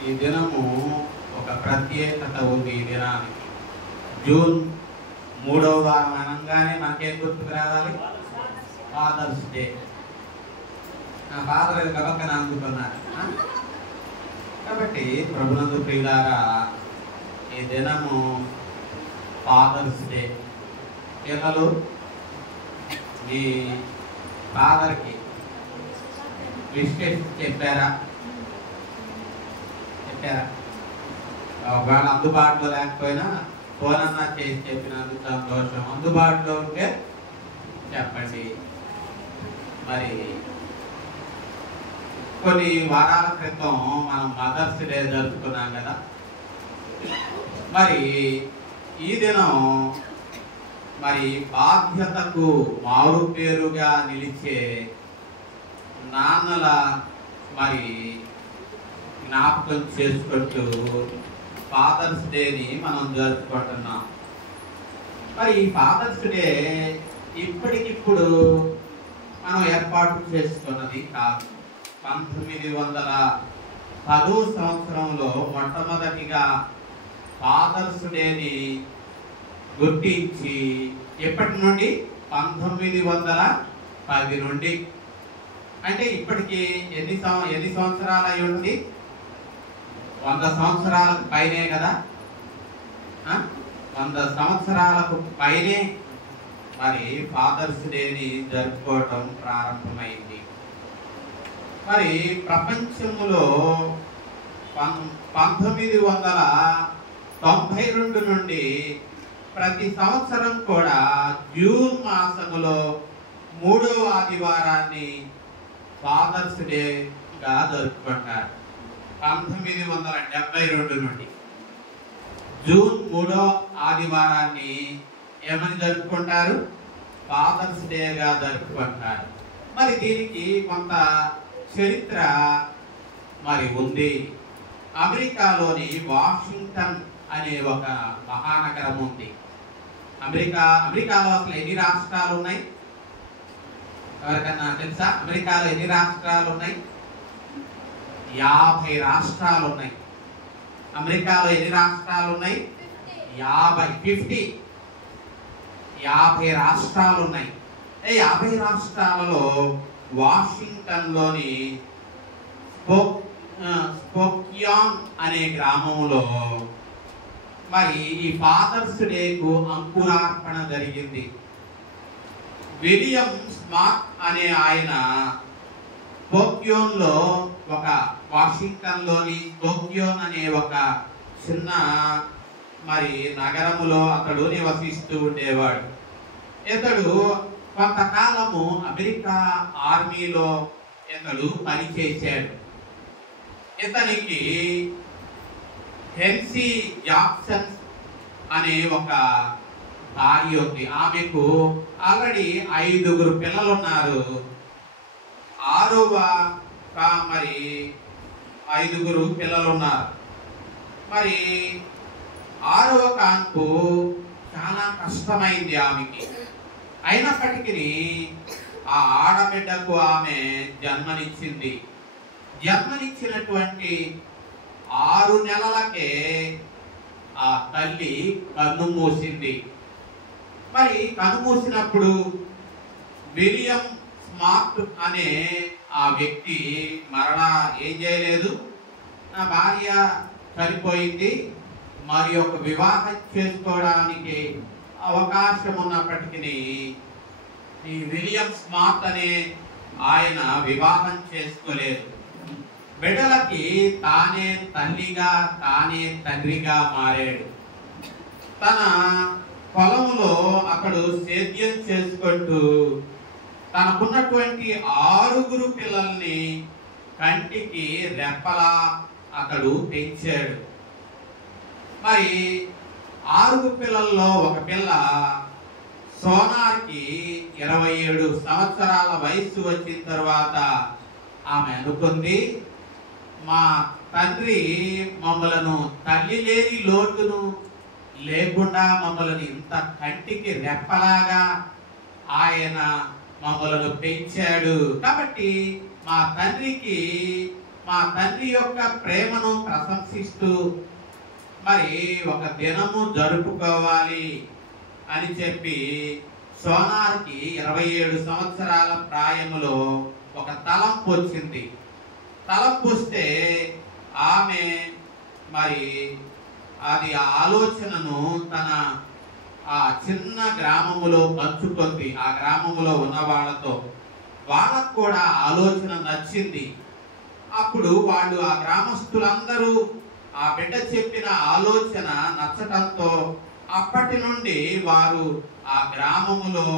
ఈ దినము ఒక ప్రత్యేకత ఉంది. ఈ దినానికి జూన్ 3వ వారం అనగానే మనకేం గుర్తుకు రావాలి? Father's day. నా ఫాదర్ గబక్కన అందుకున్నారు. కాబట్టి ప్రభునందు ప్రియులారా, ఈ దినము ఫాదర్స్ డే. పిల్లలు మీ ఫాదర్కి విషెస్ చెప్పారా? ఒకవేళ అందుబాటులో లేకపోయినా ఫోన్ అన్నా చేసి చెప్పినందుకు సంతోషం. అందుబాటులో ఉంటే చెప్పండి. మరి కొన్ని వారాల క్రితం మనం మదర్స్ డే జరుపుకున్నాం కదా. మరి ఈ దినం మరి బాధ్యతకు మారు పేరుగా నిలిచే నాన్నల మరి జ్ఞాపకం చేసుకుంటూ ఫాదర్స్ డేని మనం జరుపుకుంటున్నాం. మరి ఈ ఫాదర్స్ డే ఇప్పటికిప్పుడు మనం ఏర్పాటు చేసుకున్నది కాదు. 1910 సంవత్సరంలో మొట్టమొదటిగా ఫాదర్స్ డేని గుర్తించి ఎప్పటి నుండి 1910 నుండి అంటే ఇప్పటికి ఎన్ని సంవత్సరాలు అయి ఉంటుంది? 100 సంవత్సరాలకు పైనే కదా. 100 సంవత్సరాలకు పైనే మరి ఫాదర్స్ డేని జరుపుకోవటం ప్రారంభమైంది. మరి ప్రపంచంలో 1992 నుండి ప్రతి సంవత్సరం కూడా జూన్ మాసములో 3వ ఆదివారాన్ని ఫాదర్స్ డేగా జరుపుకుంటారు. 1972 నుండి జూన్ 3వ ఆదివారాన్ని ఏమని జరుపుకుంటారు? ఫాదర్స్ డేగా జరుపుకుంటారు. మరి దీనికి కొంత చరిత్ర మరి ఉంది. అమెరికాలోని వాషింగ్టన్ అనే ఒక మహానగరం ఉంది. అమెరికాలో అసలు ఎన్ని రాష్ట్రాలు ఉన్నాయి? ఎవరికన్నా తెలుసా? అమెరికాలో ఎన్ని రాష్ట్రాలు ఉన్నాయి? 50 రాష్ట్రాలు ఉన్నాయి. అమెరికాలో ఎన్ని రాష్ట్రాలు ఉన్నాయి? 50 రాష్ట్రాలు ఉన్నాయి. 50 రాష్ట్రాలలో వాషింగ్టన్ లోని స్పోక్యాన్ అనే గ్రామంలో మరి ఈ ఫాదర్స్ డేకు అంకురార్పణ జరిగింది. విలియం స్మార్ట్ అనే ఆయన స్పోక్యోన్ వాషింగ్టన్ లోని స్పోక్యోన్ అనే ఒక చిన్న మరి నగరములో అతడు నివసిస్తూ ఉండేవాడు. ఇతడు కొంతకాలము అమెరికా ఆర్మీలో ఇతడు పనిచేశాడు. ఇతనికి హెన్సీ జాక్సన్ అనే ఒక భార్య ఉంది. ఆమెకు ఆల్రెడీ 5 పిల్లలు ఉన్నారు. 6వ మరి 5 పిల్లలు ఉన్నారు. మరి 6వ కాన్పు చాలా కష్టమైంది ఆమెకి. అయినప్పటికీ ఆ ఆడబిడ్డకు ఆమె జన్మనిచ్చింది. జన్మనిచ్చినటువంటి 6 నెలలకే ఆ తల్లి కన్ను మూసింది. మరి కన్ను మూసినప్పుడు విలియం స్మార్ట్ అనే ఆ వ్యక్తి మరలా ఏం చేయలేదు, నా భార్య చనిపోయింది, మరి ఒక వివాహం చేసుకోవడానికి అవకాశం ఉన్నప్పటికీ ఈ విలియం స్మార్ట్ అనే ఆయన వివాహం చేసుకోలేదు. బిడ్డలకి తానే తల్లిగా తానే తండ్రిగా మారాడు. తన పొలంలో అతడు సేద్యం చేసుకుంటూ తనకున్నటువంటి 6 పిల్లల్ని కంటికి రెప్పలా అతడు పెంచాడు. మరి 6 పిల్లల్లో ఒక పిల్ల సోనార్కి 27 సంవత్సరాల వయస్సు వచ్చిన తర్వాత ఆమె అనుకుంది, మా తండ్రి మమ్మలను తల్లి లేని లోటును లేకుండా మమ్మల్ని ఇంత కంటికి రెప్పలాగా ఆయన మమ్మలను పెంచాడు. కాబట్టి మా తండ్రి యొక్క ప్రేమను ప్రశంసిస్తూ మరి ఒక దినము జరుపుకోవాలి అని చెప్పి సోనార్కి 27 సంవత్సరాల ప్రాయములో ఒక తలంపు వచ్చింది. తలంపు వస్తే ఆమె మరి అది ఆలోచనను తన ఆ చిన్న గ్రామములో పంచుకుంది. ఆ గ్రామములో ఉన్న వాళ్ళకు కూడా ఆలోచన నచ్చింది. అప్పుడు వాళ్ళు ఆ గ్రామస్తులందరూ ఆ బిడ్డ చెప్పిన ఆలోచన నచ్చటంతో అప్పటి నుండి వారు ఆ గ్రామములో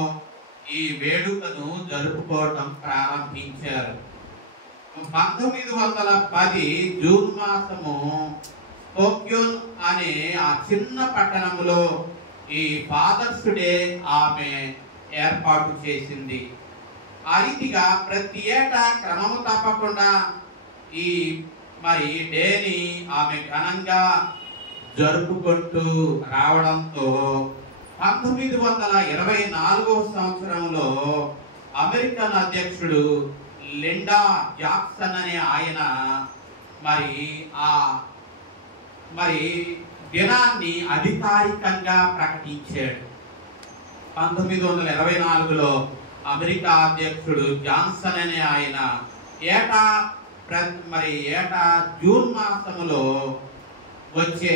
ఈ వేడుకను జరుపుకోవటం ప్రారంభించారు. 1910 జూన్ మాసము టోక్యోన్ అనే ఆ చిన్న పట్టణంలో ఈ ఫాదర్స్ డే ఆమె ఏర్పాటు చేసింది. ఆ రీతిగా ప్రతి ఏటా క్రమము తప్పకుండా ఈ డేని ఆమె ఘనంగా జరుపుకుంటూ రావడంతో 1924 సంవత్సరంలో అమెరికన్ అధ్యక్షుడు లిండా జాక్సన్ అనే ఆయన మరి దినాన్ని అధికారికంగా ప్రకటించాడు. 1924లో అమెరికా అధ్యక్షుడు జాన్సన్ అనే ఆయన ఏటా జూన్ మాసములో వచ్చే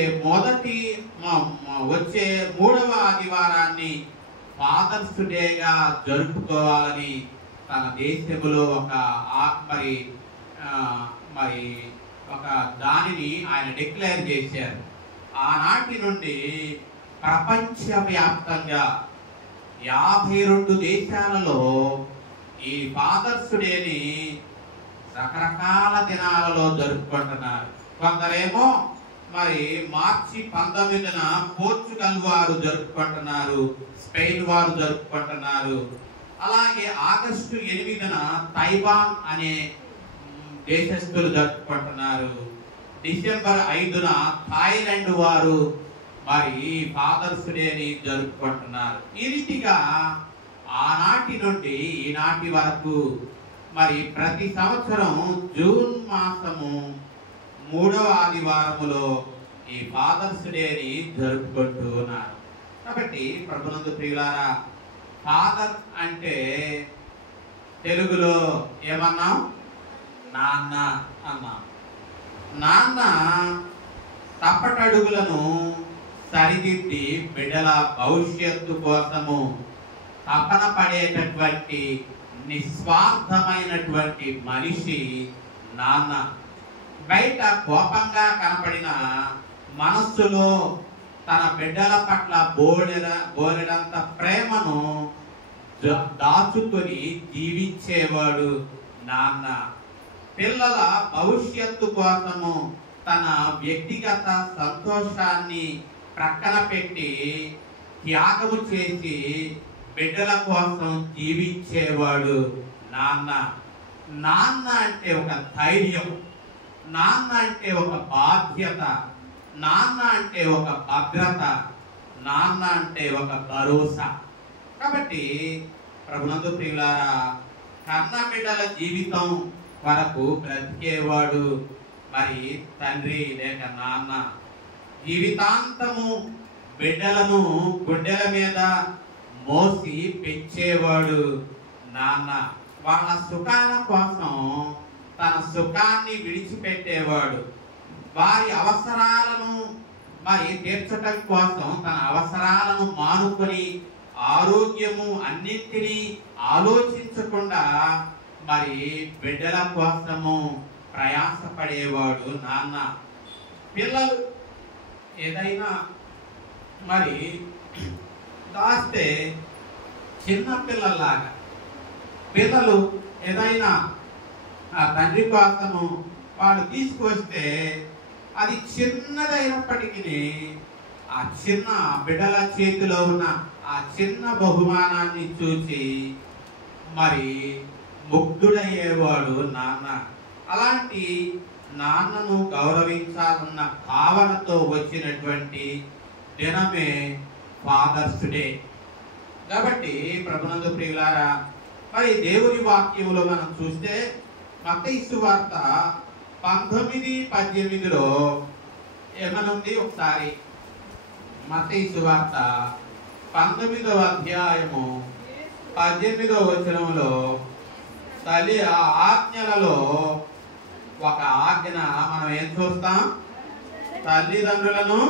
మూడవ ఆదివారాన్ని ఫాదర్స్ డేగా జరుపుకోవాలని తన దేశంలో ఒక దానిని ఆయన డిక్లేర్ చేశారు. ఆనాటి నుండి ప్రపంచవ్యాప్తంగా 52 దేశాలలో ఈ ఫాదర్స్ డేని రకరకాల దినాలలో జరుపుకుంటున్నారు. కొందరేమో మార్చి 19న పోర్చుగల్ వారు జరుపుకుంటున్నారు, స్పెయిన్ వారు జరుపుకుంటున్నారు. అలాగే ఆగస్టు 8న తైవాన్ అనే దేశస్థులు జరుపుకుంటున్నారు. డిసెంబర్ 5న థాయిలాండ్ వారు ఫాదర్స్ డేని జరుపుకుంటున్నారు. ఈ రీతిగా ఆనాటి నుండి ఈనాటి వరకు ప్రతి సంవత్సరం జూన్ మాసము 3వ ఆదివారములో ఈ ఫాదర్స్ డేని జరుపుకుంటూ ఉన్నారు. కాబట్టి ప్రభునందు ప్రియులారా, ఫాదర్ అంటే తెలుగులో ఏమన్నాం? నాన్న అన్నాం. నాన్న తప్పటడుగులను సరిదిద్ది బిడ్డల భవిష్యత్తు కోసము తపన పడేటటువంటి నిస్వార్థమైనటువంటి మనిషి నాన్న. బయట కోపంగా కనపడిన మనస్సులో తన బిడ్డల పట్ల బోలెడంత ప్రేమను దాచుకొని జీవించేవాడు నాన్న. పిల్లల భవిష్యత్తు కోసము తన వ్యక్తిగత సంతోషాన్ని ప్రక్కన పెట్టి త్యాగము చేసి బిడ్డల కోసం జీవించేవాడు నాన్న. నాన్న అంటే ఒక ధైర్యం, నాన్న అంటే ఒక బాధ్యత, నాన్న అంటే ఒక భద్రత, నాన్న అంటే ఒక భరోసా. కాబట్టి ప్రభునందు ప్రియులారా, కన్న బిడ్డల జీవితం వరకు బ్రతికేవాడు తండ్రి లేక నాన్న. జీవితాంతము బిడ్డలను గుండెల మీద మోసి పెంచేవాడు నాన్న. వాళ్ళ సుఖాల కోసం తన సుఖాన్ని విడిచిపెట్టేవాడు. వారి అవసరాలను తీర్చటం కోసం తన అవసరాలను మానుకొని ఆరోగ్యము అన్నింటినీ ఆలోచించకుండా బిడ్డల కోసము ప్రయాసపడేవాడు నాన్న. పిల్లలు ఏదైనా దాస్తే చిన్న పిల్లల్లాగా పిల్లలు ఏదైనా ఆ తండ్రి కోసము వాడు తీసుకొస్తే అది చిన్నదైనప్పటికీ ఆ చిన్న బిడ్డల చేతిలో ఉన్న ఆ చిన్న బహుమానాన్ని చూసి ముగ్ధుడయ్యేవాడు నాన్న. అలాంటి నాన్నను గౌరవించాలన్న భావనతో వచ్చినటువంటి దినమే ఫాదర్స్ డే. కాబట్టి ప్రభునందు ప్రియులారా, దేవుని వాక్యములో మనం చూస్తే మత్తయి సువార్త 19:18లో ఏమనుంది? ఒకసారి మత్తయి సువార్త 19వ అధ్యాయము 18వ వచనంలో తల్లి ఆ ఆజ్ఞలలో ఒక ఆజ్ఞ మనం ఏం చూస్తాం? తల్లిదండ్రులను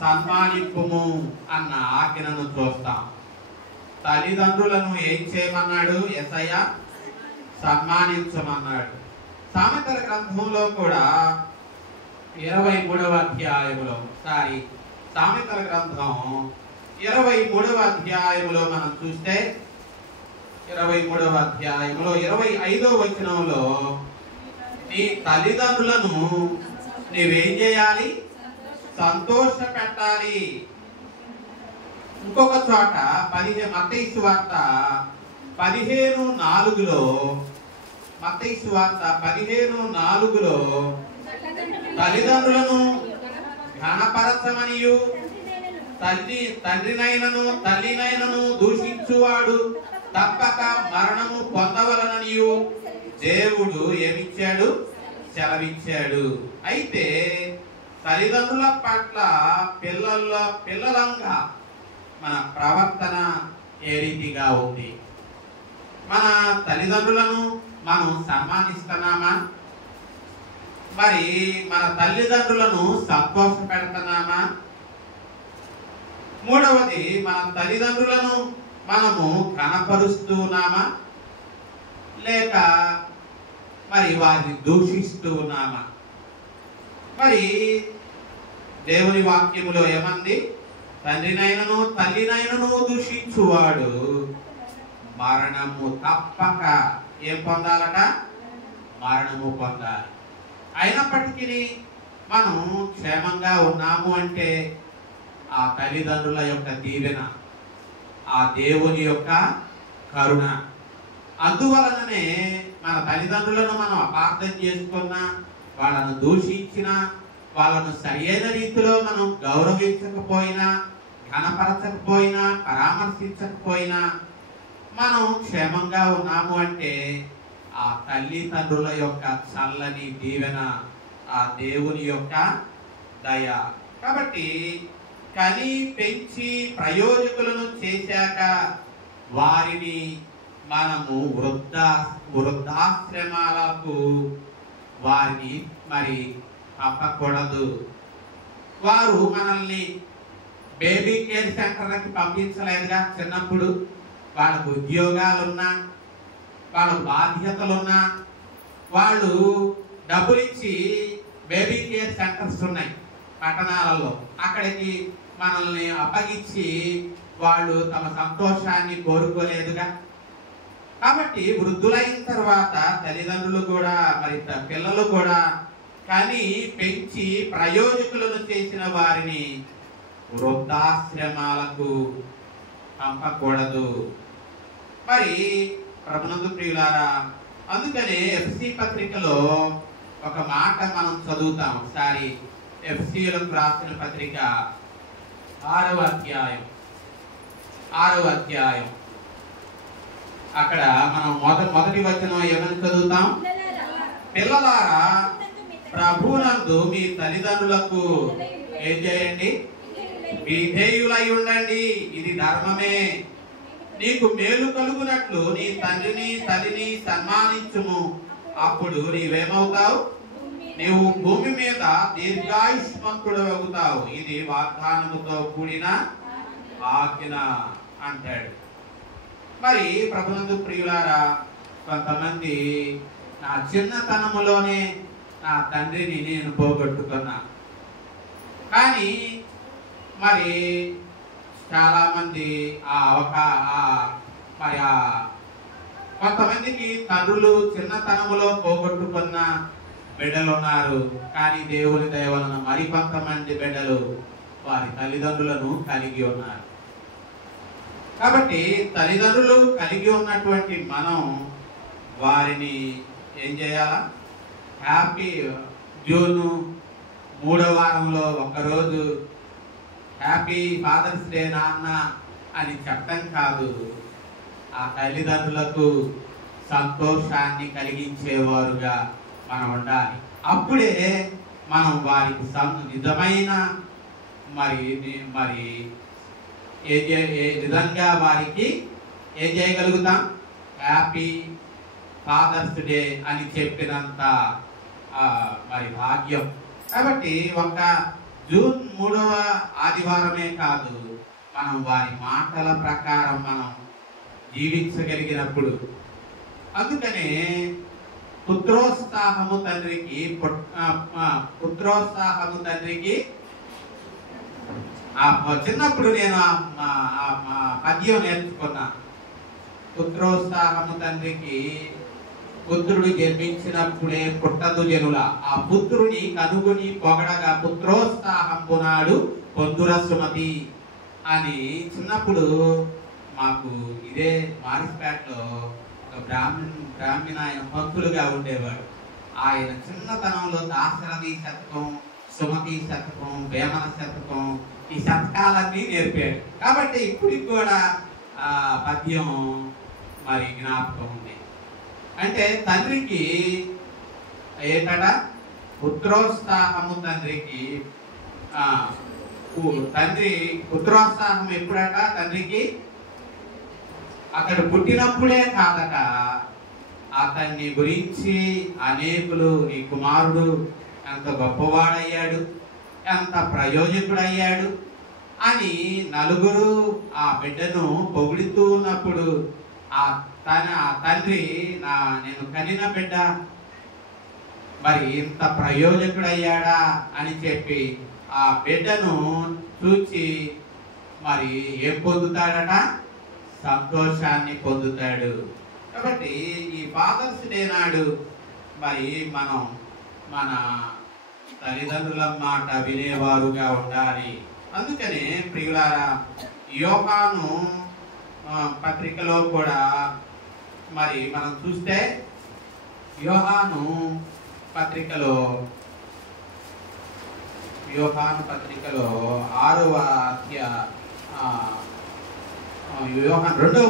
సన్మానింపుము అన్న ఆజ్ఞను చూస్తాం. తల్లిదండ్రులను ఏం చేయమన్నాడు? యేసయ్య సన్మానించమన్నాడు. సామెతల గ్రంథంలో కూడా 23వ అధ్యాయములో సామెతల గ్రంథం 23వ అధ్యాయములో మనం చూస్తే 23వ అధ్యాయములో 25వ వచనంలో నీ తల్లిదండ్రులను నీవేం చేయాలి? సంతోష పెట్టాలి. ఇంకొక చోట మత్తయి సువార్త 15:4లో మత్తయి సువార్త 15:4లో తల్లిదండ్రులను ఘనపరచమనియు తల్లినైనను దూషించువాడు తప్పక మరణము పొందవలననియు దేవుడు ఏమిచ్చాడు? సెలవిచ్చాడు. అయితే తల్లిదండ్రుల పట్ల పిల్లలంగా మన ప్రవర్తన ఏ రీతిగా ఉంది? మన తల్లిదండ్రులను మనం సన్మానిస్తున్నామా? మరి మన తల్లిదండ్రులను సంతోష పెడుతున్నామా? మూడవది, మన తల్లిదండ్రులను మనము కనపరుస్తున్నామా లేక మరి వారిని దూషిస్తున్నామా? మరి దేవుని వాక్యములో ఏమంది? తండ్రినైనను తల్లినైనను దూషించువాడు మరణము తప్పక ఏం పొందాలట? మరణము పొందాలి. అయినప్పటికీ మనం క్షేమంగా ఉన్నాము అంటే ఆ తల్లిదండ్రుల యొక్క దీవెన, ఆ దేవుని యొక్క కరుణ. అందువలననే మన తల్లిదండ్రులను మనం అపార్థం చేసుకున్నా, వాళ్ళను దూషించినా, వాళ్ళను సరియైన రీతిలో మనం గౌరవించకపోయినా, ఘనపరచకపోయినా, పరామర్శించకపోయినా మనం క్షేమంగా ఉన్నాము అంటే ఆ తల్లిదండ్రుల యొక్క చల్లని దీవెన, ఆ దేవుని యొక్క దయ. కాబట్టి కని పెంచి ప్రయోజకులను చేశాక వారిని మనము వృద్ధాశ్రమాలకు వారిని మరి పంపకూడదు. వారు మనల్ని బేబీ కేర్ సెంటర్కి పంపించలేదుగా. చిన్నప్పుడు వాళ్ళకు ఉద్యోగాలున్నా, వాళ్ళకు బాధ్యతలున్నా, వాళ్ళు డబ్బులు ఇచ్చి బేబీ కేర్ సెంటర్స్ ఉన్నాయి పట్టణాలలో, అక్కడికి మనల్ని అప్పగించి వాళ్ళు తమ సంతోషాన్ని కోరుకోలేదుగా. కాబట్టి వృద్ధులైన తర్వాత తల్లిదండ్రులు కూడా మరి పిల్లలు కూడా కానీ పెంచి ప్రయోజకులను చేసిన వారిని వృద్ధాశ్రమాలకు పంపకూడదు. మరి ప్రభునందు ప్రియులారా, అందుకనే ఎఫ్సి పత్రికలో ఒక మాట మనం చదువుతాం. ఒకసారి ఎఫ్సీలకు రాసిన పత్రిక 6వ అధ్యాయం అక్కడ మనం మొదటి వచనం ఏమని చదువుతాం? పిల్లలారా, ప్రభునందు మీ తల్లిదండ్రులకు ఏం చేయండి? విధేయులై ఉండండి, ఇది ధర్మమే. నీకు మేలు కలుగునట్లు నీ తండ్రిని తల్లిని సన్మానించుము, అప్పుడు నీవేమవుతావు? నీవు భూమి మీద దీర్ఘాయుష్మంతుడు అవుతావు. ఇది వాగ్దానముతో కూడిన ఆజ్ఞ అంటాడు. మరి ప్రభునందు ప్రియులారా, కొంతమంది నా చిన్నతనములోనే నా తండ్రిని నేను పోగొట్టుకున్నా, కానీ మరి చాలా మంది కొంతమందికి తండ్రులు చిన్నతనములో పోగొట్టుకున్న బిడ్డలు ఉన్నారు. కానీ దేవుని దయ వలన మరి కొంతమంది బిడ్డలు వారి తల్లిదండ్రులను కలిగి ఉన్నారు. కాబట్టి తల్లిదండ్రులు కలిగి ఉన్నటువంటి మనం వారిని ఏం చేయాలా? హ్యాపీ జూన్ 3వ వారంలో ఒకరోజు హ్యాపీ ఫాదర్స్ డే నాన్న అని చెప్పడం కాదు, ఆ తల్లిదండ్రులకు సంతోషాన్ని కలిగించేవారుగా మనం ఉండాలి. అప్పుడే మనం వారికి నిజమైన మరి ఏ విధంగా వారికి ఏం చేయగలుగుతాం? హ్యాపీ ఫాదర్స్ డే అని చెప్పినంత మరి భాగ్యం. కాబట్టి ఒక జూన్ 3వ ఆదివారమే కాదు, మనం వారి మాటల ప్రకారం మనం జీవించగలిగినప్పుడు, అందుకనే పుత్రోత్సాహము తండ్రికి చిన్నప్పుడు నేను పద్యం నేర్చుకున్నా. పుత్రోత్సాహము తండ్రికి పుత్రుడు జన్మించినప్పుడే పుట్టదు జనుల, ఆ పుత్రుని కనుగొని పొగడగా పుత్రోత్సాహంపునాడు పొందుర సుమతి అని చిన్నప్పుడు మాకు ఇదే మారిస్పేటలో ఒక బ్రాహ్మణ ఆయన భక్తులుగా ఉండేవాడు. ఆయన చిన్నతనంలో దాశరథి శతకం, సుమతి శతకం, వేమన శతకం, ఈ శతకాలన్నీ నేర్పాడు. కాబట్టి ఇప్పటికి కూడా పద్యం మరి జ్ఞాపకం ఉంది. అంటే తండ్రికి ఏంటట? పుత్రోత్సాహము తండ్రికి. తండ్రి పుత్రోత్సాహం ఎప్పుడట తండ్రికి? అతడు పుట్టినప్పుడే కాదట, అతన్ని గురించి అనేకులు నీ కుమారుడు ఎంత గొప్పవాడయ్యాడు, ఎంత ప్రయోజకుడయ్యాడు అని నలుగురు ఆ బిడ్డను పొగుడుతూ ఉన్నప్పుడు ఆ తండ్రి నేను కనిన బిడ్డ మరి ఇంత ప్రయోజకుడయ్యాడా అని చెప్పి ఆ బిడ్డను చూచి మరి ఏం పొందుతాడట? సంతోషాన్ని పొందుతాడు. కాబట్టి ఈ ఫాదర్స్ డే నాడు మరి మనం మన తల్లిదండ్రుల మాట వినేవారుగా ఉండాలి. అందుకనే ప్రియులారా, యోహాను పత్రికలో కూడా మరి మనం చూస్తే యోహాను పత్రికలో 6వ యోహాను 2వ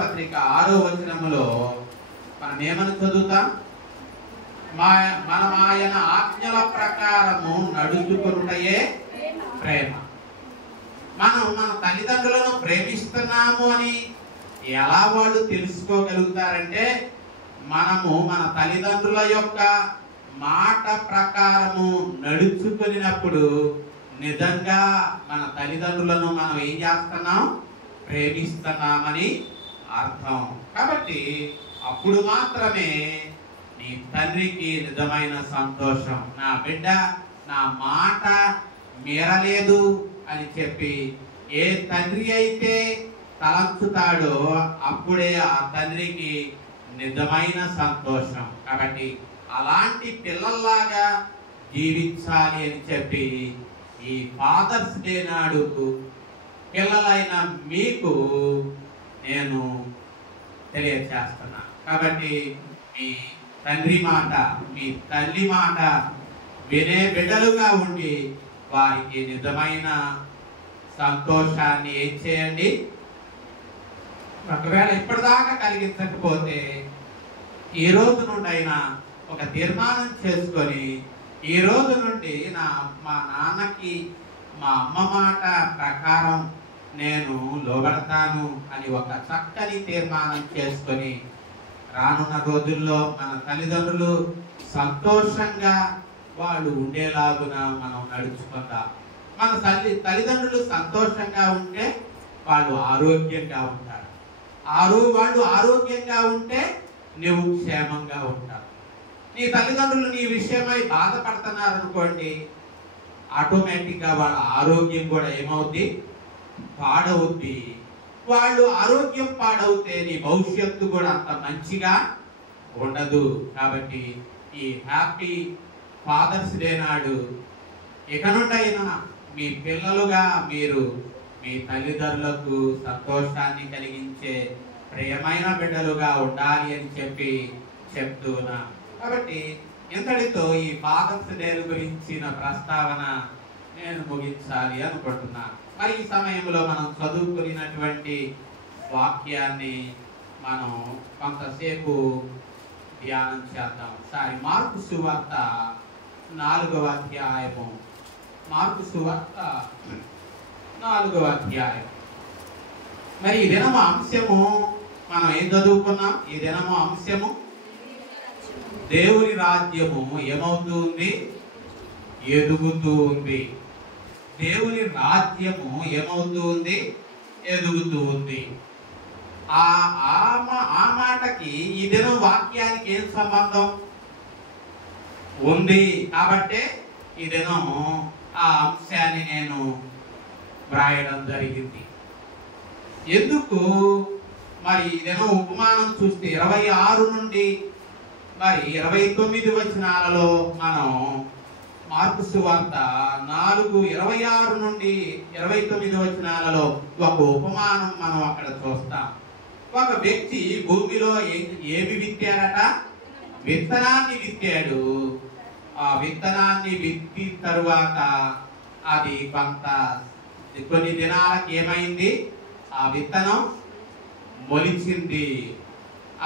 పత్రిక 6వ వచనములో మనం ఏమని చదువుతాం? మనం ఆయన ఆజ్ఞల ప్రకారము నడుచుకొనుటయే ప్రేమ. మనం మన తల్లిదండ్రులను ప్రేమిస్తున్నాము అని ఎలా వాళ్ళు తెలుసుకోగలుగుతారంటే, మనము మన తల్లిదండ్రుల యొక్క మాట ప్రకారము నడుచుకున్నప్పుడు నిజంగా మన తల్లిదండ్రులను మనం ఏం చేస్తున్నాం? ప్రేమిస్తున్నామని అర్థం. కాబట్టి అప్పుడు మాత్రమే నీ తండ్రికి నిజమైన సంతోషం. నా బిడ్డ నా మాట మీరలేదు అని చెప్పి ఏ తండ్రి అయితే తలంచుతాడో అప్పుడే ఆ తండ్రికి నిజమైన సంతోషం. కాబట్టి అలాంటి పిల్లల్లాగా జీవించాలి అని చెప్పి ఈ ఫాదర్స్ డే నాడు పిల్లలైన మీకు నేను తెలియచేస్తున్నా. కాబట్టి మీ తండ్రి మాట, మీ తల్లి మాట వినే బిడ్డలుగా ఉండి వారికి నిజమైన సంతోషాన్ని ఏం చేయండి? ఒకవేళ ఇప్పటిదాకా కలిగించకపోతే ఈ రోజు నుండి అయినా ఒక తీర్మానం చేసుకొని, ఈ రోజు నుండి మా నాన్నకి మా అమ్మ మాట ప్రకారం నేను లోబడతాను అని ఒక చక్కని తీర్మానం చేసుకొని రానున్న రోజుల్లో మన తల్లిదండ్రులు సంతోషంగా వాళ్ళు ఉండేలాగున మనం నడుచుకుందాం. మన తల్లిదండ్రులు సంతోషంగా ఉంటే వాళ్ళు ఆరోగ్యంగా ఉంటారు. వాళ్ళు ఆరోగ్యంగా ఉంటే నువ్వు క్షేమంగా ఉంటావు. నీ తల్లిదండ్రులు నీ విషయమై బాధపడుతున్నారు అనుకోండి, ఆటోమేటిక్గా వాళ్ళ ఆరోగ్యం కూడా ఏమవుద్ది? పాడవుద్ది. వాళ్ళు ఆరోగ్యం పాడవుతే నీ భవిష్యత్తు కూడా అంత మంచిగా ఉండదు. కాబట్టి ఈ హ్యాపీ ఫాదర్స్ డే నాడు ఇక నుండైనా మీ పిల్లలుగా మీరు మీ తల్లిదండ్రులకు సంతోషాన్ని కలిగించే ప్రియమైన బిడ్డలుగా ఉండాలి అని చెప్పి చెప్తున్నా. కాబట్టి ఇంతటితో ఈ ఫాదర్స్ డే గురించిన ప్రస్తావన నేను ముగించాలి అనుకుంటున్నా. మరి ఈ సమయంలో మనం చదువుకున్నటువంటి వాక్యాన్ని మనం కొంతసేపు ధ్యానం చేద్దాం. మార్కు సువార్త 4వ అధ్యాయము. మార్కు సువార్త 4వ అధ్యాయం. మరి ఈ దినము అంశము మనం ఏం చదువుకున్నాం? ఈ దినము అంశము దేవుని రాజ్యము ఏమవుతుంది? ఎదుగుతూ ఉంది. దేవుని రాజ్యము ఏమవుతుంది? ఎదుగుతూ ఉంది. ఆ మాటకి ఈ దినం వాక్యానికి ఏం సంబంధం ఉంది? కాబట్టి ఈ దినం ఆ అంశాన్ని నేను వ్రాయడం జరిగింది. ఎందుకు మరి ఈ దినం ఉపమానం చూస్తే 26 నుండి మరి 29 వచనాలలో మనం మార్కు సువార్త 4:26 నుండి 29 వచనాలలో ఒక ఉపమానం మనం అక్కడ చూస్తాం. ఒక వ్యక్తి భూమిలో ఏమి విత్తారట? విత్తనాన్ని విత్తాడు. ఆ విత్తనాన్ని విత్తిన తరువాత అది కొన్ని దినాలకు ఏమైంది? ఆ విత్తనం మొలిచింది.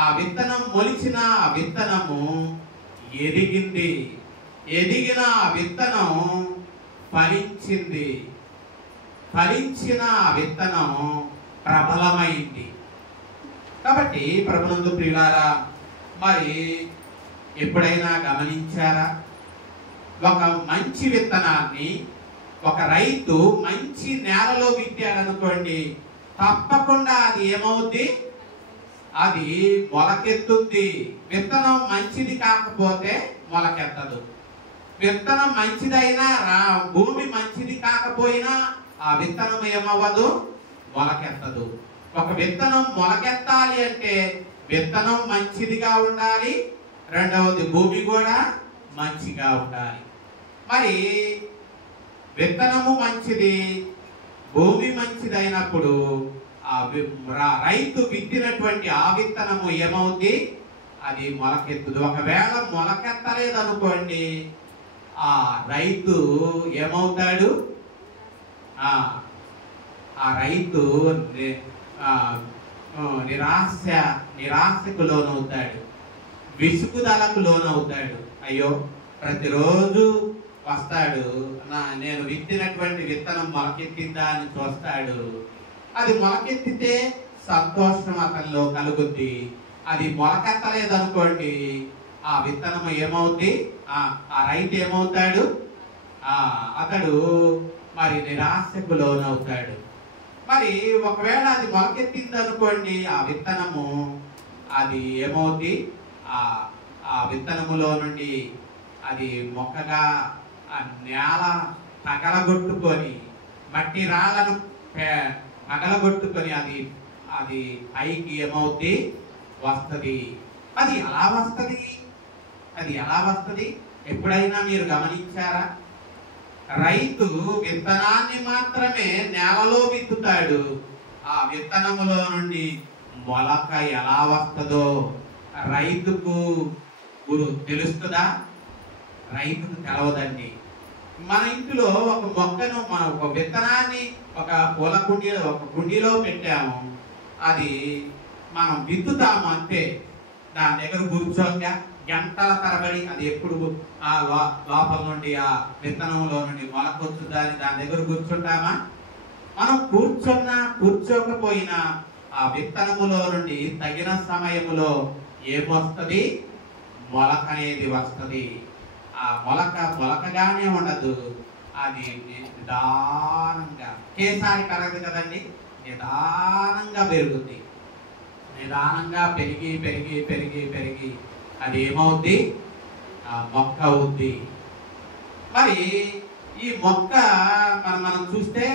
ఆ విత్తనం మొలిచిన ఆ విత్తనము ఎదిగింది. ఎదిగిన ఆ విత్తనం ఫలించింది. ఫలించిన ఆ విత్తనం ప్రబలమైంది. కాబట్టి ప్రభునందు ప్రియులారా, మరి ఎప్పుడైనా గమనించారా? ఒక మంచి విత్తనాన్ని ఒక రైతు మంచి నేలలో విత్తాడనుకోండి, తప్పకుండా అది ఏమవుద్ది? అది మొలకెత్తుద్ది. విత్తనం మంచిది కాకపోతే మొలకెత్తదు. విత్తనం మంచిదైనా భూమి మంచిది కాకపోయినా ఆ విత్తనం ఏమవ్వదు? మొలకెత్తదు. ఒక విత్తనం మొలకెత్తాలి అంటే విత్తనం మంచిదిగా ఉండాలి, రెండవది భూమి కూడా మంచిగా ఉండాలి. మరి విత్తనము మంచిది, భూమి మంచిదైనప్పుడు ఆ రైతు విత్తినటువంటి ఆ విత్తనము ఏమవుద్ది? అది మొలకెత్తుదు. ఒకవేళ మొలకెత్తలేదనుకోండి, ఆ రైతు ఏమవుతాడు? ఆ రైతు నిరాశకు లోనవుతాడు, విసుగుదలకు లోనవుతాడు. అయ్యో, ప్రతిరోజు వస్తాడు, నేను విత్తినటువంటి విత్తనం మొలకెత్తిందా అని చూస్తాడు. అది మొలకెత్తితే సంతోషం అతనిలో కలుగుద్ది. అది మొలకెత్తలేదనుకోండి, ఆ విత్తనం ఏమవుద్ది? ఆ రైతు ఏమవుతాడు? అతడు మరి నిరాశకు లోనవుతాడు. మరి ఒకవేళ అది మొలకెత్తింది అనుకోండి, ఆ విత్తనము అది ఏమవుద్ది? ఆ విత్తనములో నుండి అది మొక్కగా ఆ నేల పగలగొట్టుకొని, మట్టి రాళ్ళను పగలగొట్టుకొని అది అది పైకి ఏమవుద్ది? వస్తుంది. అది ఎలా వస్తుంది? అది ఎలా వస్తుంది? ఎప్పుడైనా మీరు గమనించారా? రైతు విత్తనాన్ని మాత్రమే నేలలో విత్తుతాడు. ఆ విత్తనములో నుండి మొలక ఎలా వస్తుందో రైతుకు తెలుస్తుందా? రైతుకు తెలవదండి. మన ఇంట్లో ఒక మొక్కను, మన ఒక విత్తనాన్ని ఒక పూల కుండీలో పెట్టాము. అది మనం విత్తుతాము అంతే. దాని దగ్గర కూర్చోగా గంటల తరబడి అది ఎప్పుడు ఆ లోపల నుండి ఆ విత్తనంలో నుండి మొలకొచ్చుదని దాని దగ్గర కూర్చుంటామా? మనం కూర్చోకపోయినా ఆ విత్తనములో నుండి తగిన సమయములో ఏమొస్తుంది? మొలక అనేది వస్తుంది. ఆ మొలకగానే ఉండదు, అది నిదానంగా, ఒకేసారి కలగదు కదండి, నిదానంగా పెరుగుద్ది. నిదానంగా పెరిగి పెరిగి పెరిగి పెరిగి అది ఏమవుద్ది? ఆ మొక్క అవుద్ది. మరి ఈ మొక్క మనం చూస్తే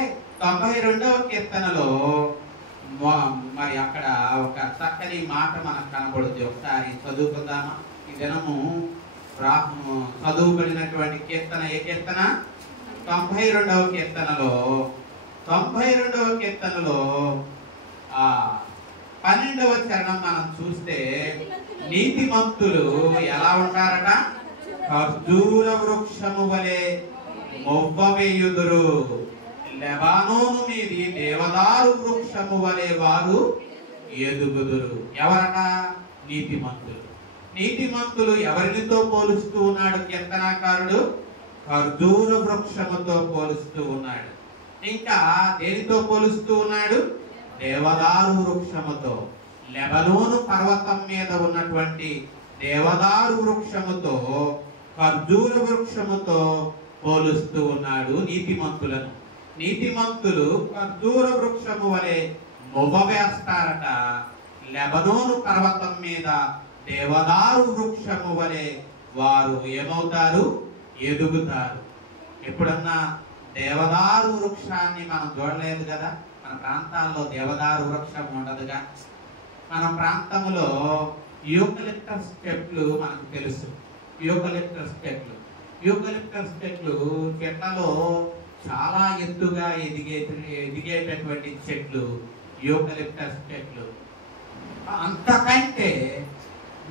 92వ కీర్తనలో మరి అక్కడ ఒక చక్కని మాట మనకు కనబడుద్ది. ఒకసారి చదువుకుందామా? ఈ దినము చదువుబడినటువంటి కీర్తన ఏ కీర్తన? 92వ కీర్తనలో 12వ చరణం మనం చూస్తే, నీతిమంతులు ఎలా ఉంటారట? ఖర్జూర వృక్షము వలె మొవ్వవేయుదురు, లెబానోను మీది దేవదారు వృక్షము వలె వారు ఎదుగుదురు. ఎవరట? నీతిమంతులు. నీతిమంతులు ఎవరినితో పోలుస్తూ ఉన్నాడు కీర్తనాకారుడు? ఖర్జూర వృక్షముతో పోలుస్తూ ఉన్నాడు. ఇంకా దేనితో పోలుస్తూ ఉన్నాడు? దేవదారు వృక్షముతో. లెబనోను పర్వతం మీద ఉన్నటువంటి దేవదారు వృక్షముతో, ఖర్జూర వృక్షముతో పోలుస్తూ ఉన్నాడు నీతిమంతులను. నీతిమంతులు ఖర్జూర వృక్షము వలె మొవ్వ వేస్తారట. లెబనోను పర్వతం మీద దేవదారు వృక్షము వలె వారు ఏమవుతారు? ఎదుగుతారు. ఎప్పుడన్నా దేవదారు వృక్షాన్ని మనం చూడలేదు కదా. మన ప్రాంతాల్లో దేవదారు వృక్షం ఉండదుగా. మన ప్రాంతంలో యూకలిప్టస్ చెట్లు మనకు తెలుసు. యూకలిప్టస్ చెట్లు చెట్లలో చాలా ఎత్తుగా ఎదిగేటటువంటి చెట్లు యూకలిప్టస్ చెట్లు. అంతకంటే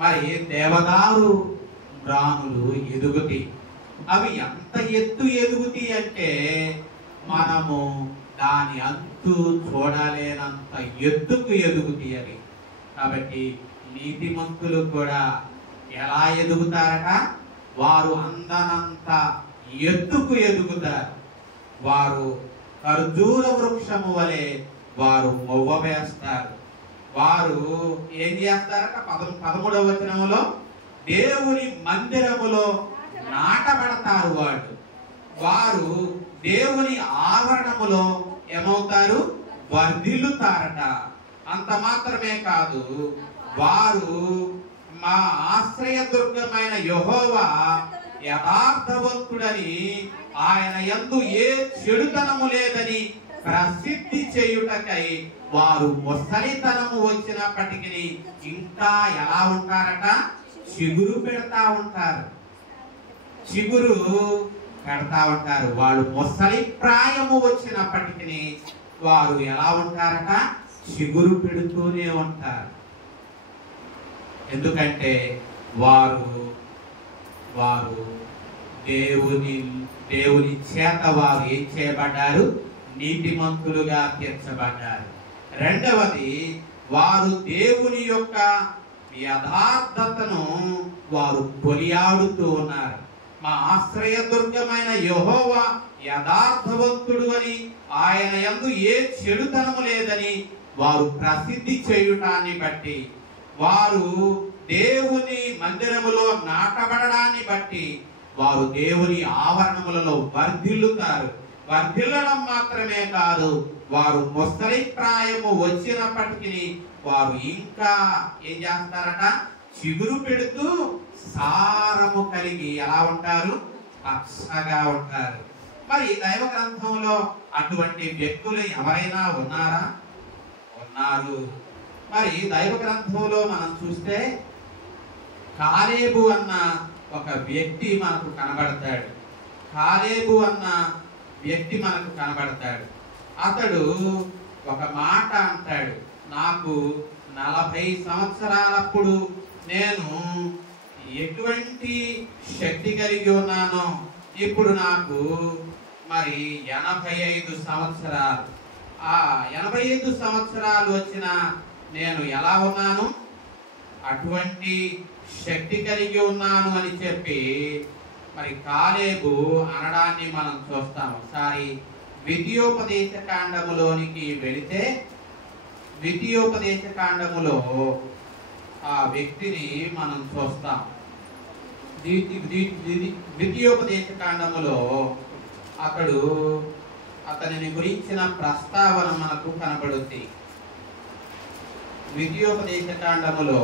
మరి దేవదారు మ్రానులు ఎదుగుతాయి. అవి ఎంత ఎత్తు ఎదుగుతాయి అంటే మనము దాని అంతు చూడలేనంత ఎత్తుకు ఎదుగుతాయి అవి. కాబట్టి నీతిమంతులు కూడా ఎలా ఎదుగుతారట? వారు అందనంత ఎత్తుకు ఎదుగుతారు. వారు ఖర్జూర వృక్షము వలె వారు మొవ్వ వేస్తారు. వారు ఏం చేస్తారట? 13వ వచనములో దేవుని మందిరములో నాటబడతారు. వారు దేవుని ఆవరణములో ఏమవుతారు? వర్ధిల్లుతారట. అంత మాత్రమే కాదు, వారు మా ఆశ్రయదుర్గమైన యెహోవా యథార్థవంతుడని, ఆయన యందు ఏ చెడుతనము లేదని ప్రసిద్ధి చేయుటకై వారు ముసలితనము వచ్చినప్పటికీ ఇంకా ఎలా ఉంటారట? చిగురు పెడతా ఉంటారు. చిగురు పెడతా ఉంటారు. వాళ్ళు ముసలి ప్రాయము వచ్చినప్పటికీ వారు ఎలా ఉంటారట? చిగురు పెడుతూనే ఉంటారు. ఎందుకంటే వారు దేవుని చేత వారు ఏం చేయబడ్డారు? నీతిమంతులుగా తీర్చబడ్డారు. రెండవది, వారు దేవుని యొక్క యథార్థతను వారు కొనియాడుతూ ఉన్నారు. మా ఆశ్రయదుర్గమైన యెహోవా యథార్థవంతుడు అని, ఆయన యందు ఏ చెడుతనము లేదని వారు ప్రసిద్ధి చేయుటాన్ని బట్టి, వారు దేవుని మందిరములో నాటబడడాన్ని బట్టి వారు దేవుని ఆవరణములలో వర్ధిల్లుతారు. వర్ధిల్లడం మాత్రమే కాదు, వారు ముసలి ప్రాయము వచ్చినప్పటికీ వారు ఇంకా ఏం చేస్తారట? చిగురు పెడుతూ సారము కలిగి ఎలా ఉంటారు? పచ్చగా ఉంటారు. మరి దైవ గ్రంథంలో అటువంటి వ్యక్తులు ఎవరైనా ఉన్నారా? ఉన్నారు. మరి దైవ గ్రంథంలో మనం చూస్తే కాలేబు అన్న ఒక వ్యక్తి మనకు కనబడతాడు. కాలేబు అన్న వ్యక్తి మనకు కనబడతాడు. అతడు ఒక మాట అంటాడు, నాకు 40 సంవత్సరాలప్పుడు నేను ఎటువంటి శక్తి కలిగి ఉన్నానో ఇప్పుడు నాకు మరి 85 సంవత్సరాలు. ఆ 85 సంవత్సరాలు వచ్చిన నేను ఎలా ఉన్నాను? అటువంటి శక్తి కలిగి ఉన్నాను అని చెప్పి మరి కాలేబు అనడాన్ని మనం చూస్తాం. ఒకసారి ద్వితీయోపదేశ కాండములోనికి వెళితే, ద్వితీయోపదేశ కాండములో ఆ వ్యక్తిని మనం చూస్తాం. ద్వితీయోపదేశ కాండములో అతనిని గురించిన ప్రస్తావన మనకు కనబడుద్ది. ద్వితీయోపదేశ కాండములో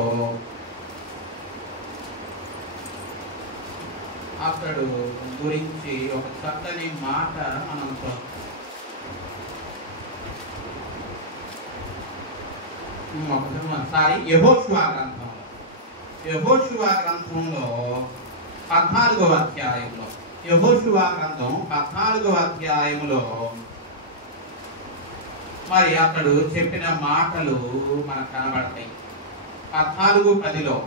అతడు గురించి ఒక చక్కని మాట మనం యెహోషువ గ్రంథంలో 14వ అధ్యాయంలో, యెహోషువ గ్రంథం 14వ అధ్యాయంలో మరి అతడు చెప్పిన మాటలు మనకు కనబడతాయి. 14:10లో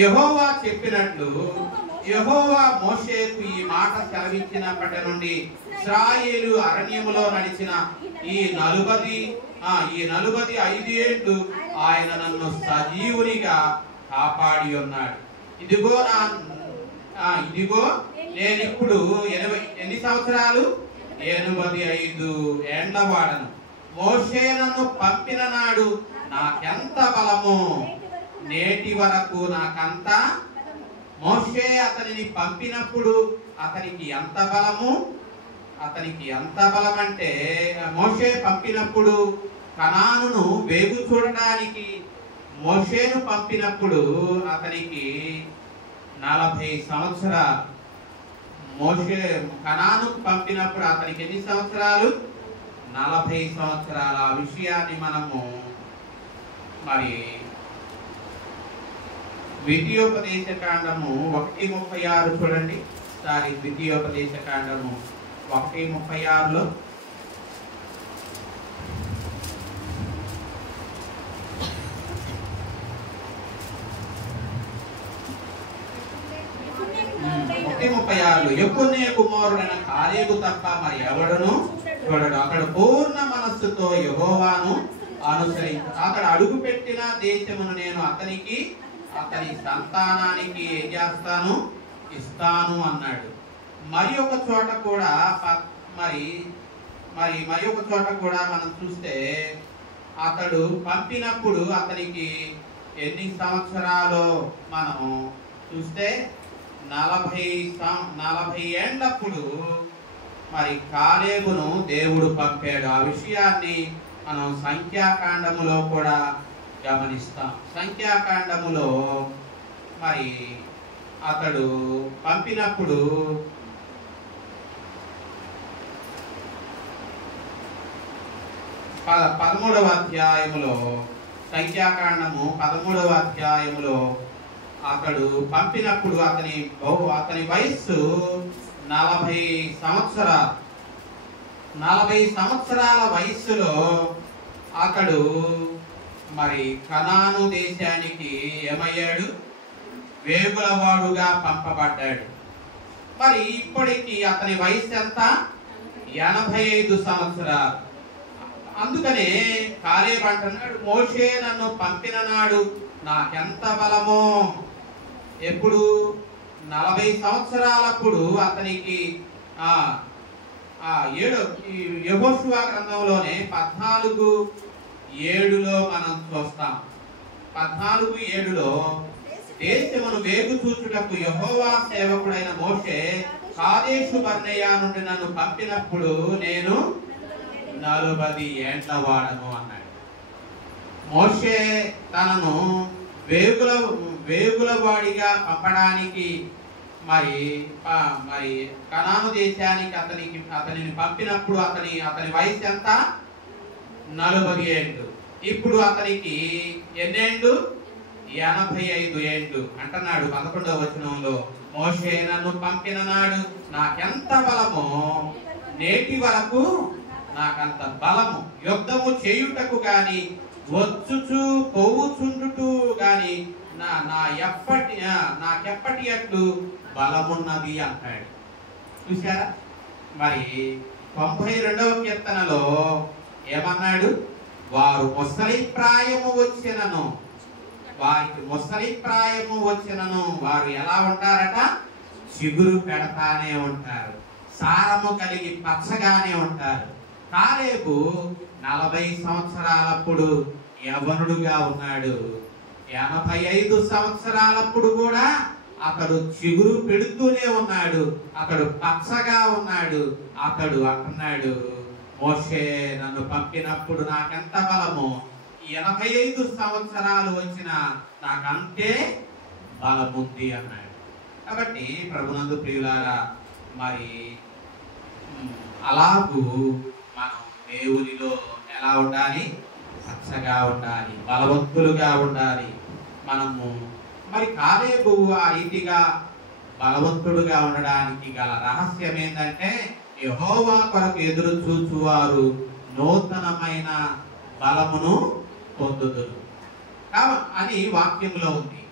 యెహోవా చెప్పినట్లు యెహోవా మోషేకు ఈ మాట సెలవిచ్చినప్పటి నుండి ఇశ్రాయేలు అరణ్యములో నడిచిన ఈ 45 ఏళ్ళు ఆయన నన్ను సజీవునిగా కాపాడి ఉన్నాడు. ఇదిగో నేనిప్పుడు ఎన్ని సంవత్సరాలు 85 ఏండ్ల వాడను. మోషే నన్ను పంపిన నాడు నాకెంత బలము, నేటి వరకు నాకంత. మోషే అతనిని పంపినప్పుడు అతనికి ఎంత బలము, అతనికి ఎంత బలం అంటే మోషే పంపినప్పుడు కనానును వేగు చూడడానికి మోషేను పంపినప్పుడు అతనికి 40 సంవత్సరాలు. మోషే కనానుకు పంపినప్పుడు అతనికి ఎన్ని సంవత్సరాలు? 40 సంవత్సరాల. ఆ విషయాన్ని మనము మరి ద్వితీయోపదేశ కాండము 1:36 చూడండి. ద్వితీయోపదేశ కాండము 1:36లో యెఫున్నె కుమారుడైన కాలేబు తప్ప మరి ఎవడును చూడడు. అక్కడ పూర్ణ మనస్సుతో యెహోవాను అనుసరించు. అక్కడ అడుగు పెట్టిన దేశమును నేను అతనికి అతని సంతానానికి ఏం చేస్తాను, ఇస్తాను అన్నాడు. మరి ఒక చోట కూడా మరి ఒక చోట కూడా మనం చూస్తే అతడు పంపినప్పుడు అతనికి ఎన్ని సంవత్సరాలు మనం చూస్తే 40 ఏండ్లప్పుడు మరి కాలేబును దేవుడు పంపాడు. ఆ విషయాన్ని మనం సంఖ్యాకాండములో కూడా గమనిస్తాం. సంఖ్యాకాండములో మరి అతడు పంపినప్పుడు 13వ అధ్యాయములో, సంఖ్యాకాండము 13వ అధ్యాయములో అతడు పంపినప్పుడు అతని వయస్సు 40 సంవత్సరాలు. 40 సంవత్సరాల వయస్సులో అతడు మరి కనాను దేశానికి ఏమయ్యాడు? వేగులవాడుగా పంపబడ్డాడు. మరి ఇప్పటికి అతని వయసు ఎంత? 85 సంవత్సరాలు. అందుకనే కాలేబు అంటున్నాడు, మోషే నన్ను పంపిన నాడు నాకెంత బలమో. ఎప్పుడు? 40 సంవత్సరాలప్పుడు అతనికి యెహోషువ గ్రంథంలోనే 14:7లో మనం చూస్తాం. 14:7లో దేశమును వేగు చూచుటకు యెహోవా సేవకుడైన మోషే కాదేషు బర్నేయ నుండి నన్ను పంపినప్పుడు నేను 40 ఏండ్ల వాడను అన్నాడు. మోషే తనను వేగుల వాడిగా పంపడానికి మరి కనాను దేశానికి అతనిని పంపినప్పుడు అతని వయసు ఎంత? 40 ఏళ్ళు. ఇప్పుడు అతనికి ఎన్నేళ్ళు? 85 ఏళ్ళు అంటున్నాడు 11వ వచనంలో. మోషే నన్ను పంపిన నాడు నాకెంత బలమో, నేటి వరకు నాకంత బలము. యుద్ధము చేయుటకు గాని వచ్చుచు పోవుచుండుటూ గాని నాకెప్పటి అట్లు బలమున్నది అంటాడు. చూసారా? మరి 92వ కీర్తనలో ఏమన్నాడు? వారికి ముసలి ప్రాయము వచ్చినను వారు ఎలా ఉంటారట? చిగురు పెడతానే ఉంటారు, సారము కలిగి పచ్చగానే ఉంటారు. కాలేబు 40 సంవత్సరాలప్పుడు యవనుడుగా ఉన్నాడు. 85 సంవత్సరాలప్పుడు కూడా అతడు చిగురు పెడుతూనే ఉన్నాడు, అతడు పచ్చగా ఉన్నాడు. అతడు అంటున్నాడు, మోషే నన్ను పంపినప్పుడు నాకెంత బలము, 85 సంవత్సరాలు వచ్చిన నాకంతే బలముంది అన్నాడు. కాబట్టి ప్రభునందు ప్రియులారా, మరి అలాగూ మనం దేవునిలో ఎలా ఉండాలి? పచ్చగా ఉండాలి, బలవంతులుగా ఉండాలి. మనము మరి కాలేబు ఆ రీతిగా బలవంతుడుగా ఉండడానికి గల రహస్యం ఏంటంటే, యెహోవా కొరకు ఎదురు చూచువారు నూతనమైన బలమును పొందుదురు అని వాక్యంలో ఉంది.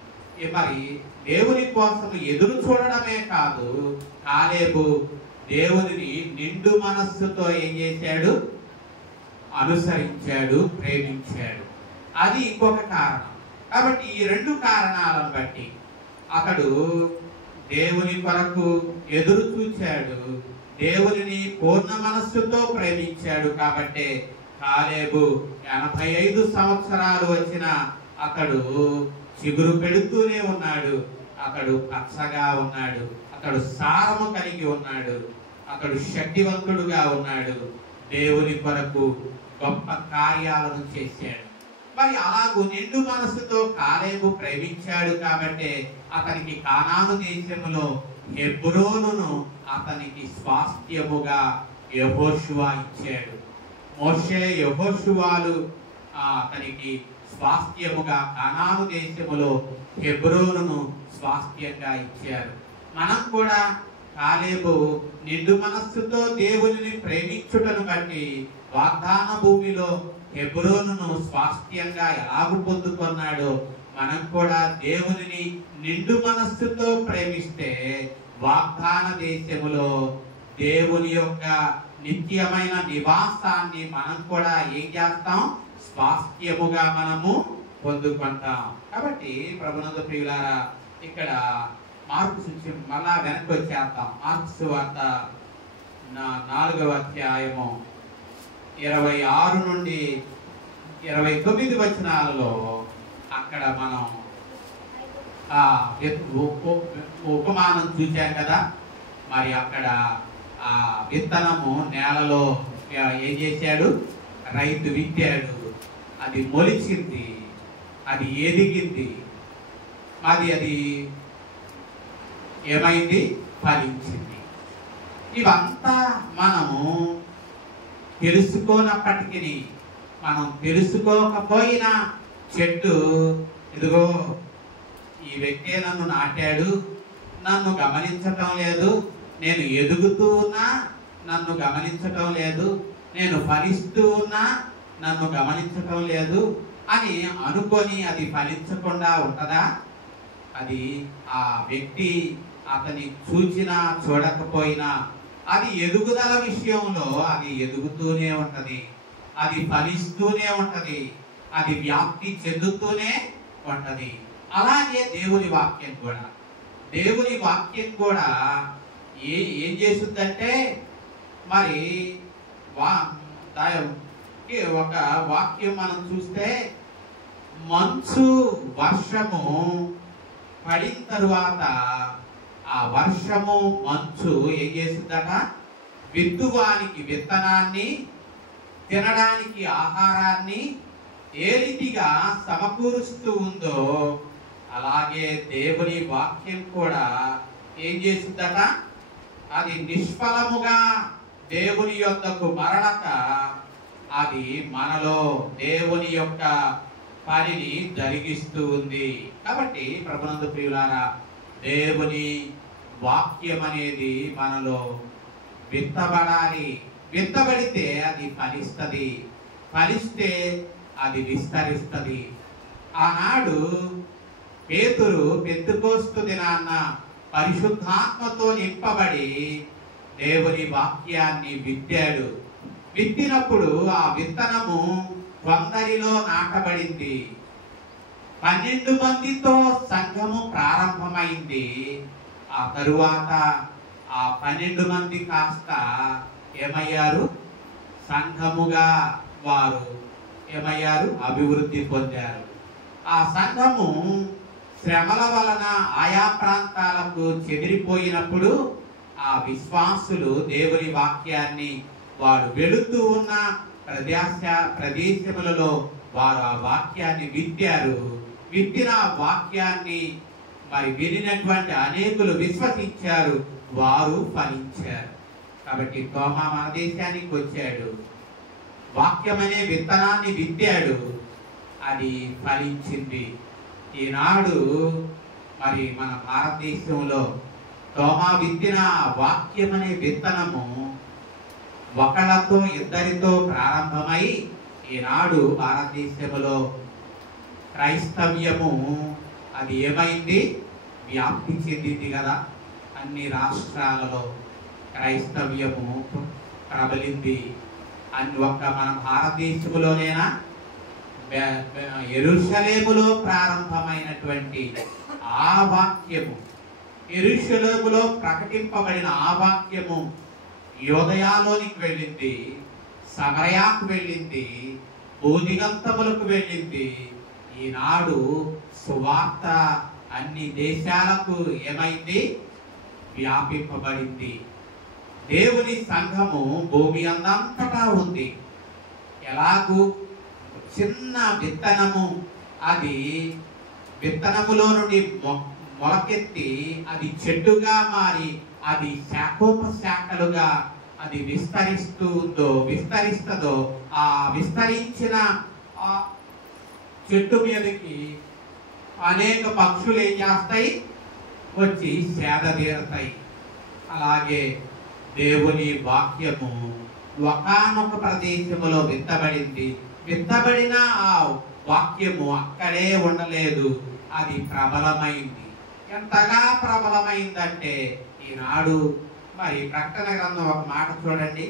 మరి దేవుని కోసం ఎదురు చూడడమే కాదు, కాలేబు దేవునిని నిండు మనస్సుతో ఏం చేశాడు? అనుసరించాడు, ప్రేమించాడు. అది ఇంకొక కారణం. కాబట్టి ఈ రెండు కారణాలను బట్టి అతడు దేవుని కొరకు ఎదురు చూచాడు, దేవునిని పూర్ణ మనస్సుతో ప్రేమించాడు. కాబట్టి కాలేబు 85 సంవత్సరాలు వచ్చిన అతడు చిగురు పెడుతూనే ఉన్నాడు, అతడు పచ్చగా ఉన్నాడు, అతడు సారము కలిగి ఉన్నాడు, అతడు శక్తివంతుడుగా ఉన్నాడు, దేవుని కొరకు గొప్ప కార్యాలను చేశాడు. మరి అలాగూ నిండు మనసుతో కాలేబు ప్రేమించాడు కాబట్టి అతనికి కానాను దేశములో హెబ్రోనును అతనికి స్వాస్థ్యముగా యెహోషువ ఇచ్చాడు. మోషే యెహోషువాలు అతనికి స్వాస్థ్యముగా కానాను దేశములో హెబ్రోనును స్వాస్థ్యంగా ఇచ్చారు. మనం కూడా కాలేబు నిండు మనస్సుతో దేవునిని ప్రేమించుటను బట్టి వాగ్దాన భూమిలో హెబ్రోనును స్వాస్థ్యంగా ఎలాగూ పొందుకున్నాడో మనం కూడా దేవునిని నిండు మనస్సుతో ప్రేమిస్తే వాగ్దాన దేశములో దేవుని యొక్క నిత్యమైన నివాసాన్ని మనం కూడా ఏం చేస్తాం? స్వాస్థ్యముగా మనము పొందుకుంటాం. కాబట్టి ప్రభునందు ప్రియులారా, ఇక్కడ మార్కు సువిశేషం మళ్ళా వెనక్కి వచ్చేస్తాం. మార్కు సువార్త 4వ అధ్యాయము 26 నుండి 29 వచనాలలో అక్కడ మనం ఉపమానం చూచాం కదా. మరి అక్కడ ఆ విత్తనము నేలలో ఏం చేశాడు? రైతు విత్తాడు, అది మొలిచింది, అది ఎదిగింది, అది ఏమైంది? ఫలించింది. ఇవంతా మనము తెలుసుకోనప్పటికీ, మనం తెలుసుకోకపోయినా చెట్టు ఇదిగో ఈ వ్యక్తే నన్ను నాటాడు, నన్ను గమనించటం లేదు, నేను ఎదుగుతూ ఉన్నా నన్ను గమనించటం లేదు, నేను ఫలిస్తూ ఉన్నా నన్ను గమనించటం లేదు అని అనుకొని అది ఫలించకుండా ఉంటదా? అది ఆ వ్యక్తి అతని చూచినా చూడకపోయినా అది ఎదుగుదల విషయంలో అది ఎదుగుతూనే ఉంటది, అది ఫలిస్తూనే ఉంటది, అది వ్యాప్తి చెందుతూనే ఉంటది. అలాగే దేవుని వాక్యం కూడా, దేవుని వాక్యం కూడా ఏం చేస్తుందంటే, మరి ఒక వాక్యం మనం చూస్తే, మంచు వర్షము పడిన తరువాత ఆ వర్షము మంచు ఏం చేస్తుందట? విత్తువానికి విత్తనాన్ని, తినడానికి ఆహారాన్ని ఏ రీతిగా సమకూరుస్తూ ఉందో అలాగే దేవుని వాక్యం కూడా ఏం చేస్తుందట? అది నిష్ఫలముగా దేవుని యొద్దకు మరలక అది మనలో దేవుని యొక్క పనిని జరిగిస్తూ ఉంది. కాబట్టి ప్రభునందు ప్రియులారా, దేవుని వాక్యం అనేది మనలో విత్తబడాలి. విత్తబడితే అది ఫలిస్తుంది, ఫలిస్తే అది విస్తరిస్తుంది. ఆనాడు పేతురు పెంతెకోస్తు దినాన పరిశుద్ధాత్మతో నింపబడి దేవుని వాక్యాన్ని విత్తాడు. విత్తినప్పుడు ఆ విత్తనము కొందరిలో నాటబడింది. 12 మందితో సంఘము ప్రారంభమైంది. ఆ తరువాత ఆ 12 మంది కాస్త ఏమయ్యారు? సంఘముగా వారు ఏమయ్యారు? అభివృద్ధి పొందారు. ఆ సంఘము శ్రమల వలన ఆయా ప్రాంతాలకు చెదిరిపోయినప్పుడు ఆ విశ్వాసులు దేవుని వాక్యాన్ని వారు వెళుతూ ఉన్న ప్రదేశములలో వారు ఆ వాక్యాన్ని విత్తారు. విత్తిన వాక్యాన్ని మరి వినినటువంటి అనేకులు విశ్వసించారు, వారు ఫలించారు. కాబట్టి తోమా మన దేశానికి వచ్చాడు, వాక్యం అనే విత్తనాన్ని విత్తాడు, అది ఫలించింది. ఈనాడు మరి మన భారతదేశంలో తోమా విత్తిన వాక్యం అనే విత్తనము ఒకళ్ళతో ఇద్దరితో ప్రారంభమై ఈనాడు భారతదేశంలో క్రైస్తవ్యము అది ఏమైంది? వ్యాప్తి చెందింది కదా. అన్ని రాష్ట్రాలలో క్రైస్తవ్యము ప్రబలింది. ఒక్క మన భారతదేశంలోనేనా? యెరూషలేములో ప్రారంభమైనటువంటి ఆ వాక్యము, యెరూషలేములో ప్రకటింపబడిన ఆ వాక్యము యోదయాలోనికి వెళ్ళింది, సమరయాకు వెళ్ళింది, భూదిగంతములకు వెళ్ళింది. ఈనాడు సువార్త అన్ని దేశాలకు ఏమైంది? వ్యాపింపబడింది. దేవుని సంఘము భూమి అందంతటా ఉంది. ఎలాగూ చిన్న విత్తనము, అది విత్తనములో నుండి మొలకెత్తి అది చెట్టుగా మారి అది శాఖోపశాఖలుగా అది విస్తరిస్తుందో ఆ విస్తరించిన ఆ చెట్టు మీదకి అనేక పక్షులు ఏం చేస్తాయి? వచ్చి సేద తీరతాయి. అలాగే దేవుని వాక్యము ఒకానొక ప్రదేశములో విత్తబడింది. విత్తబడిన ఆ వాక్యము అక్కడే ఉండలేదు, అది ప్రబలమైంది. ఎంతగా ప్రబలమైందంటే ఈనాడు మరి ప్రకటన గ్రంథం ఒక మాట చూడండి.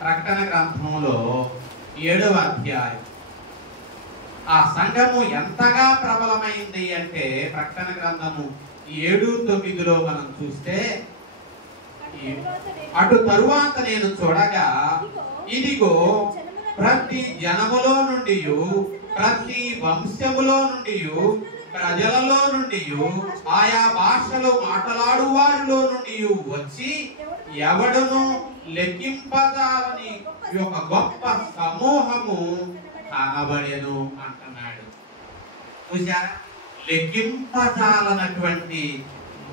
ప్రకటన గ్రంథంలో 7వ అధ్యాయం ఆ సంఘము ఎంతగా ప్రబలమైంది అంటే ప్రకటన గ్రంథము 7:9 మనం చూస్తే, అటు తరువాత నేను చూడగా ఇదిగో ప్రతి జనములో నుండి, ప్రతి వంశములో నుండి, ప్రజలలో నుండి, ఆయా భాషలు మాట్లాడు వారిలో నుండి వచ్చి ఎవడును లెక్కింపజాలని ఒక గొప్ప సమూహము కనబడెను అంటున్నాడు. చూసారా? లెక్కింపజాలనటువంటి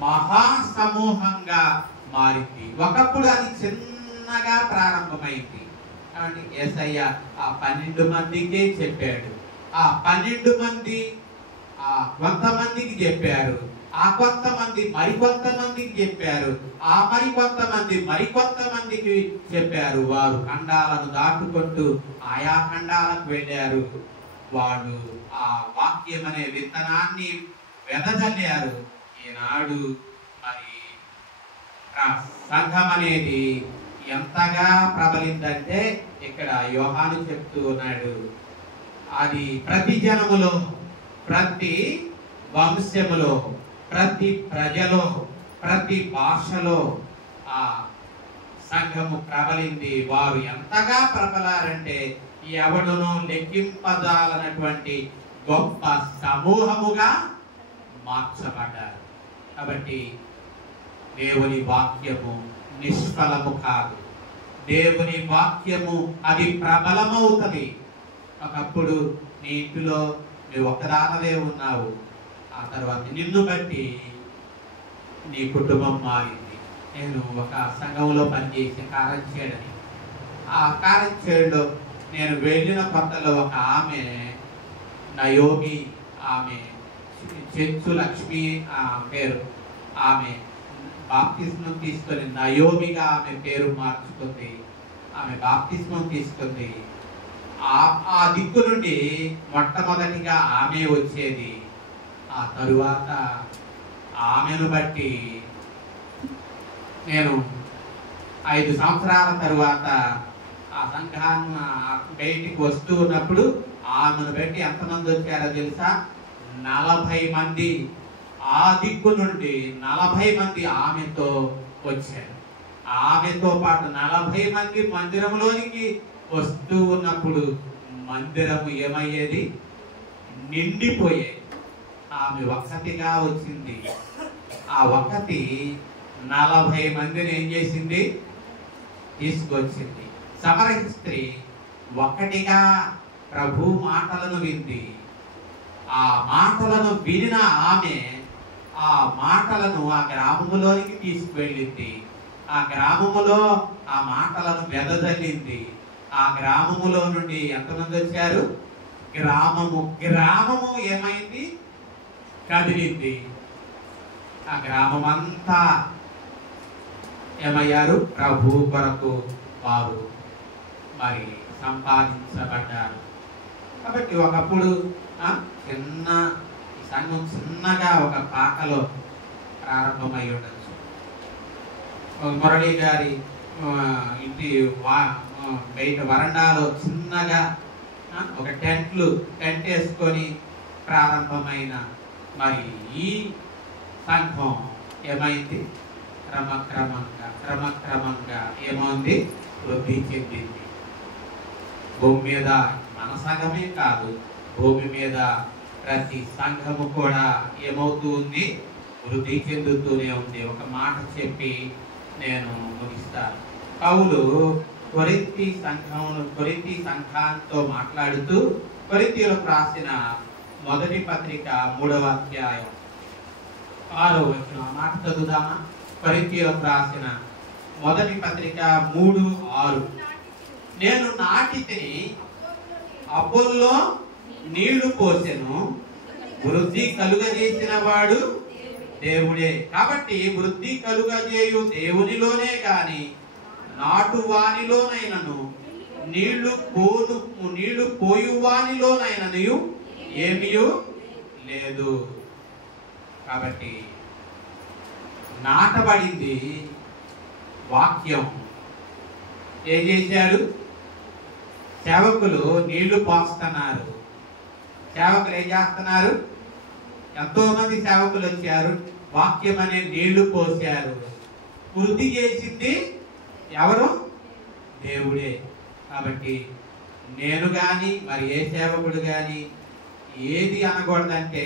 మహా సమూహంగా మారింది. ఒకప్పుడు అది చిన్నగా ప్రారంభమైంది. కాబట్టి యేసయ్య ఆ 12 మందికే చెప్పాడు. ఆ 12 మంది కొంతమందికి చెప్పారు. ఆ కొంతమంది మరికొంతమందికి చెప్పారు. ఆ మరికొంతమందికి చెప్పారు. వారు ఖండాలను దాటుకుంటూ ఆయా ఖండాలకు వెళ్ళారు. వాడు ఆ వాక్యం అనే విత్తనాన్ని వెదజల్లారు. ఈనాడు మరి సంఘం అనేది ఎంతగా ప్రబలిందంటే ఇక్కడ యోహాను చెప్తూ ఉన్నాడు, అది ప్రతి జనములో, ప్రతి వంశములో, ప్రతి ప్రజలో, ప్రతి భాషలో ఆ సంఘము ప్రబలింది. వారు ఎంతగా ప్రబలారంటే ఎవడును లెక్కింపజాలనటువంటి గొప్ప సమూహముగా మార్చబడ్డారు. కాబట్టి దేవుని వాక్యము నిష్ఫలము కాదు. దేవుని వాక్యము అది ప్రబలమవుతుంది. ఒకప్పుడు నీ ఇంటిలో నువ్వు ఒక్కదానవే ఉన్నావు, ఆ తర్వాత నిన్ను బట్టి నీ కుటుంబం మారింది. నేను ఒక సంఘంలో పనిచేసే కారంచేడని, ఆ కారంచేడులో నేను వెళ్ళిన కొత్తలో ఒక ఆమె నయోమి, ఆమె చెంచు లక్ష్మి పేరు, ఆమె బాప్తిస్మం తీసుకొని నయోమిగా ఆమె పేరు మార్చుకుంది. ఆమె బాప్తిస్మం తీసుకుంది. ఆ దిక్కు నుండి మొట్టమొదటిగా ఆమె వచ్చేది. ఆ తరువాత ఆమెను బట్టి నేను 5 సంవత్సరాల తరువాత ఆ సంఘాన్ని బయటికి వస్తూ ఉన్నప్పుడు ఆమెను బట్టి ఎంతమంది వచ్చారో తెలుసా? 40 మంది. ఆ దిక్కు నుండి 40 మంది ఆమెతో వచ్చారు. ఆమెతో పాటు 40 మంది మందిరంలోనికి వస్తూ ఉన్నప్పుడు మందిరము ఏమయ్యేది? నిండిపోయేది. ఆమె ఒక్కతిగా వచ్చింది. ఆ ఒక్కతి 40 మందిని ఏం చేసింది? తీసుకొచ్చింది. సమరయ స్త్రీ ఒక్కటిగా ప్రభు మాటలను వింది. ఆ మాటలను వినిన ఆమె ఆ మాటలను ఆ గ్రామములోనికి తీసుకువెళ్ళింది. ఆ గ్రామములో ఆ మాటలను వెదజల్లింది. ఆ గ్రామములో నుండి ఎంతమంది వచ్చారు? గ్రామము ఏమైంది? కదిలింది. ఆ గ్రామం అంతా ఏమయ్యారు? ప్రభు కొరకు వారు మరి సంపాదించబడ్డారు. కాబట్టి ఒకప్పుడు చిన్న సంఘం చిన్నగా ఒక పాకలో ప్రారంభమై ఉండొచ్చు. మురళి గారి ఇంటి బయట వరండాలో చిన్నగా ఒక టెంట్ వేసుకొని ప్రారంభమైన మరి ఈ సంఘం ఏమైంది? క్రమక్రమంగా ఏమైంది? వృద్ధి చెందింది. భూమి మీద మన సంఘమే కాదు, భూమి మీద ప్రతి సంఘము కూడా ఏమవుతూ ఉంది? వృద్ధి చెందుతూనే ఉంది. ఒక మాట చెప్పి నేను ముగిస్తాను. పౌలు కొరింథీ సంఘంతో మాట్లాడుతూ కొరింథీయులకు రాసిన మొదటి పత్రిక 3వ అధ్యాయం 6వ వచనం మాట చదువుదామా? కొరింథీయులకు రాసిన మొదటి పత్రిక 3:6. నేను నాటితిని, అపోల్లో నీళ్లు పోసెను, వృద్ధి కలుగజేసిన వాడు దేవుడే. కాబట్టి వృద్ధి కలుగజేయు దేవునిలోనే గాని నాటు వానిలోనైనను నీళ్లు పోయు వానిలోనైనను ఏమీ లేదు. కాబట్టి నాటబడింది వాక్యం. ఏం చేశారు? సేవకులు నీళ్లు పోస్తున్నారు. సేవకులు ఏం చేస్తున్నారు? ఎంతో మంది సేవకులు వచ్చారు, వాక్యం అనే నీళ్లు పోశారు. వృద్ధి చేసింది ఎవరు? దేవుడే. కాబట్టి నేను గాని మరి ఏ సేవకుడు గాని ఏది అనకూడదంటే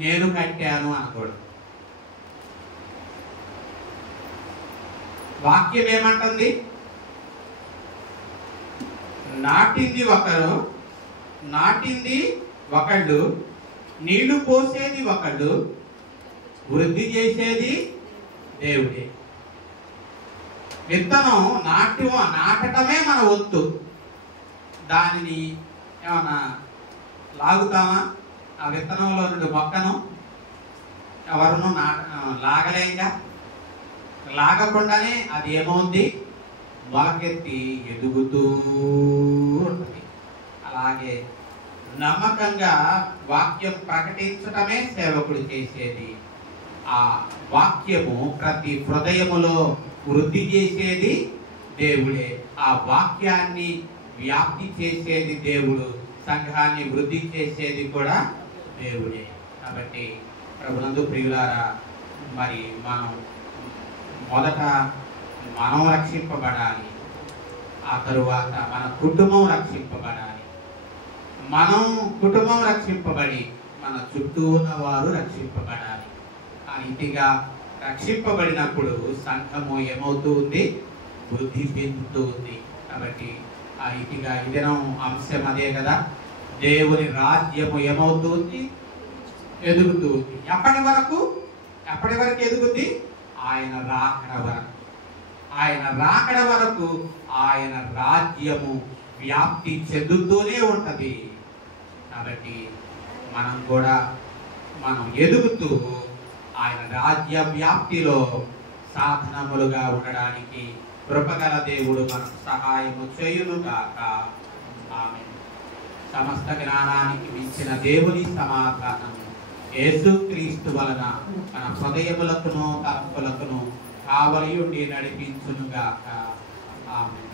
నేను కట్టాను అనకూడదు. వాక్యం ఏమంటుంది? నాటింది ఒకళ్ళు, నీళ్లు పోసేది ఒకళ్ళు, వృద్ధి చేసేది దేవుడే. విత్తనం నాటటమే మన వంతు. దానిని ఏమన్నా లాగుతామా? ఆ విత్తనంలో నుండి మొక్కను ఎవరును లాగలేంగా. లాగకుండానే అది ఏమవుద్ది? మొలకెత్తి ఎదుగుతూ ఉంటుంది. అలాగే నమ్మకంగా వాక్యం ప్రకటించటమే సేవకుడు చేసేది. ఆ వాక్యము ప్రతి హృదయములో వృద్ధి చేసేది దేవుడే. ఆ వాక్యాన్ని వ్యాప్తి చేసేది దేవుడు, సంఘాన్ని వృద్ధి చేసేది కూడా దేవుడే. కాబట్టి ప్రభునందు ప్రియులారా, మరి మొదట మనం రక్షింపబడాలి, ఆ తరువాత మన కుటుంబం రక్షింపబడాలి. మనం కుటుంబం రక్షింపబడి మన చుట్టూ ఉన్న వారు రక్షింపబడాలి. ఆ రీతిగా రక్షింపబడినప్పుడు సంఘము ఏమవుతూ ఉంది? వృద్ధి చెందుతూ ఉంది. కాబట్టి ఆ రీతిగా ఈ దినం అంశం అదే కదా, దేవుని రాజ్యము ఏమవుతుంది? ఎదుగుతూ ఉంది. ఎప్పటి వరకు ఎదుగుద్ది? ఆయన రాకడ వరకు ఆయన రాజ్యము వ్యాప్తి చెందుతూనే ఉంటది. కాబట్టి మనం ఎదుగుతూ ఆయన రాజ్య వ్యాప్తిలో సాధనములుగా ఉండడానికి కృపగల దేవుడు మనకు సహాయము చేయునుగాక. ఆమేన్. సమస్త జ్ఞానానికి మించిన దేవుని సమాధానము యేసుక్రీస్తు వలన మన హృదయములకును తలంపులకును కావలి ఉండి నడిపించునుగాక. ఆమేన్.